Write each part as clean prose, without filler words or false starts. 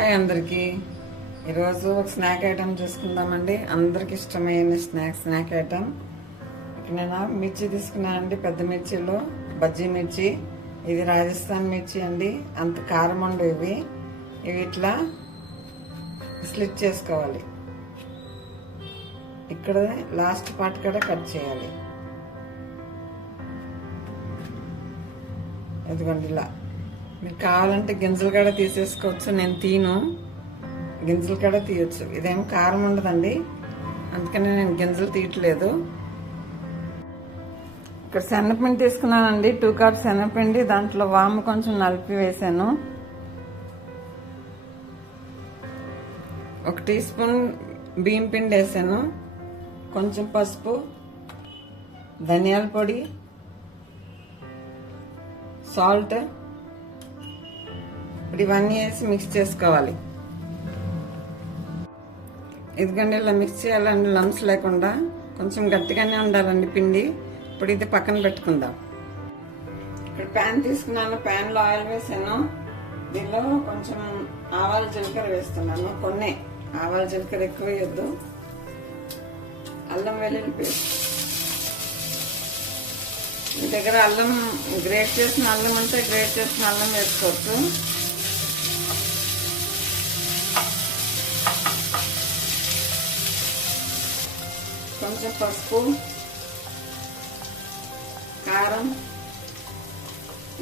Hi అందరికీ. ఈరోజు ఒక స్నాక్ ఐటమ్ చూసుకుందామండి. అందరికి ఇష్టమైన స్నాక్ ఐటమ్. ఇక్కడ నేను మిర్చి తీసుకున్నానండి, పెద్ద మిర్చిలో బజ్జీ మిర్చి. ఇది రాజస్థాన్ మిర్చి అండి, అంత కారం ఉండవు ఇవి. ఇట్లా స్లిట్ చేసుకోవాలి. ఇక్కడ లాస్ట్ పార్ట్ కూడా కట్ చేయాలి. ఇదిగోండి ఇలా. మీరు కావాలంటే గింజలు కూడా తీసేసుకోవచ్చు, నేను తీను. గింజలు కూడా తీయచ్చు. ఇదేమో కారం ఉండదండి, అందుకని నేను గింజలు తీయట్లేదు. ఇక్కడ శనగపిండి తీసుకున్నానండి, 2 కప్స్ శనగపిండి. దాంట్లో వాము కొంచెం నలిపి వేసాను. 1 టీ స్పూన్ బియ్యం పిండి వేసాను. కొంచెం పసుపు, ధనియాల పొడి, సాల్ట్. ఇప్పుడు ఇవన్నీ వేసి మిక్స్ చేసుకోవాలి. ఇదిగోండి ఇలా మిక్స్ చేయాలండి, లంప్స్ లేకుండా. కొంచెం గట్టిగానే ఉండాలండి పిండి. ఇప్పుడు ఇది పక్కన పెట్టుకుందాం. ఇక్కడ ప్యాన్ తీసుకున్నాను, ప్యాన్లో ఆయిల్ వేసాను. దీనిలో కొంచెం ఆవాలు జీలకర్ర వేస్తున్నాను. కొన్ని ఆవాలు జీలకర్ర ఎక్కువ వేయద్దు. అల్లం వెల్లుల్లి పేస్ట్. మీ దగ్గర అల్లం గ్రేట్ చేసిన అల్లం ఉంటే గ్రేట్ చేసిన అల్లం వేసుకోవచ్చు. కొంచెం పసుపు, కారం.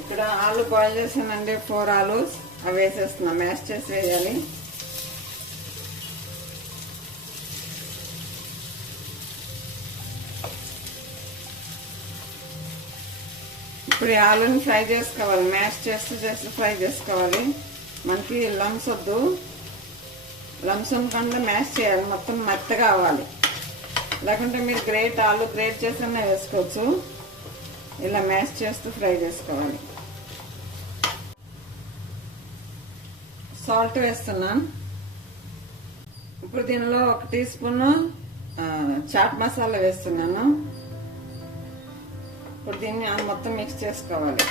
ఇక్కడ ఆలు బాయిల్ చేసానండి, 4 ఆలు. అవి వేసేస్తున్నా, మ్యాష్ చేసి వేయాలి. ఇప్పుడు ఈ ఆలుని ఫ్రై చేసుకోవాలి, మ్యాష్ చేస్తూ ఫ్రై చేసుకోవాలి. మనకి లంప్స్ వద్దు, లంప్స్ ఉండకుండా మ్యాష్ చేయాలి, మొత్తం మెత్తగా అవ్వాలి. లేకుంటే మీరు ఆలు గ్రేట్ చేసన్నా వేసుకోవచ్చు. ఇలా మ్యాష్ చేస్తూ ఫ్రై చేసుకోవాలి. సాల్ట్ వేస్తున్నాను. ఇప్పుడు దీనిలో 1 టీ స్పూన్ చాట్ మసాలా వేస్తున్నాను. ఇప్పుడు దీన్ని మొత్తం మిక్స్ చేసుకోవాలి.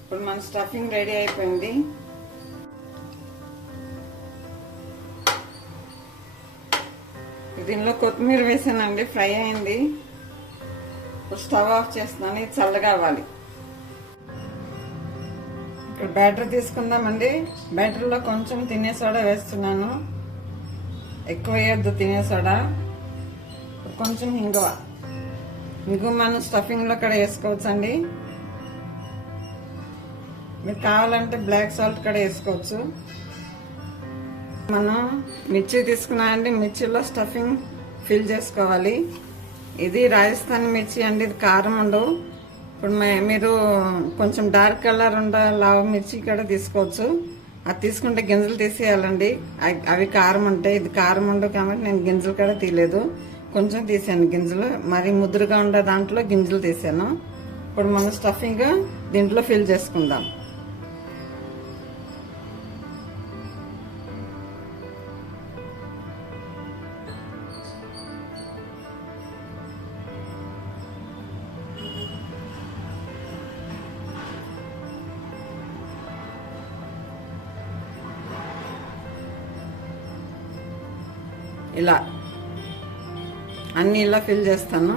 ఇప్పుడు మన స్టఫింగ్ రెడీ అయిపోయింది. దీనిలో కొత్తిమీర వేసానండి, ఫ్రై అయింది. ఇప్పుడు స్టవ్ ఆఫ్ చేస్తున్నాను, ఇది చల్లగా అవ్వాలి. ఇక్కడ బ్యాటర్ తీసుకుందామండి. బ్యాటర్లో కొంచెం తినే సోడా వేస్తున్నాను, ఎక్కువ వేయద్దు తినే సోడా. కొంచెం ఇంగువ మనం స్టఫింగ్లో కూడా వేసుకోవచ్చు అండి. మీరు కావాలంటే బ్లాక్ సాల్ట్ కూడా వేసుకోవచ్చు. మనం మిర్చి తీసుకున్నామండి, మిర్చిలో స్టఫింగ్ ఫిల్ చేసుకోవాలి. ఇది రాజస్థాన్ మిర్చి అండి, ఇది కారం ఉండవు. ఇప్పుడు మీరు కొంచెం డార్క్ కలర్ ఉండే లావు మిర్చి కూడా తీసుకోవచ్చు. అది తీసుకుంటే గింజలు తీసేయాలండి, అవి కారం ఉంటాయి. ఇది కారం ఉండవు కాబట్టి నేను గింజలు కూడా తీయలేదు, కొంచెం తీసాను గింజలు. మరి ముద్దురుగా ఉండే దాంట్లో గింజలు తీసాను. ఇప్పుడు మనం స్టఫింగ్ దీంట్లో ఫిల్ చేసుకుందాం. ఇలా అన్ని ఇలా ఫిల్ చేస్తాను.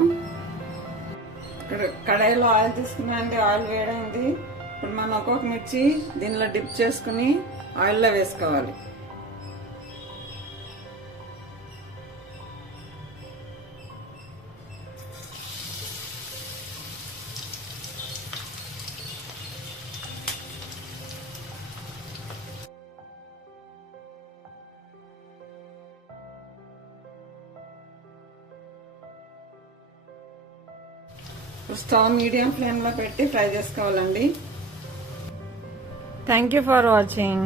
ఇక్కడ కడాయిలో ఆయిల్ తీసుకున్నానండి, ఆయిల్ వేడైంది. ఇప్పుడు మనం ఒక్కొక్క మిర్చి దీనిలో డిప్ చేసుకుని ఆయిల్లో వేసుకోవాలి. స్టవ్ మీడియం ఫ్లేమ్లో పెట్టి ఫ్రై చేసుకోవాలండి. Thank you for watching.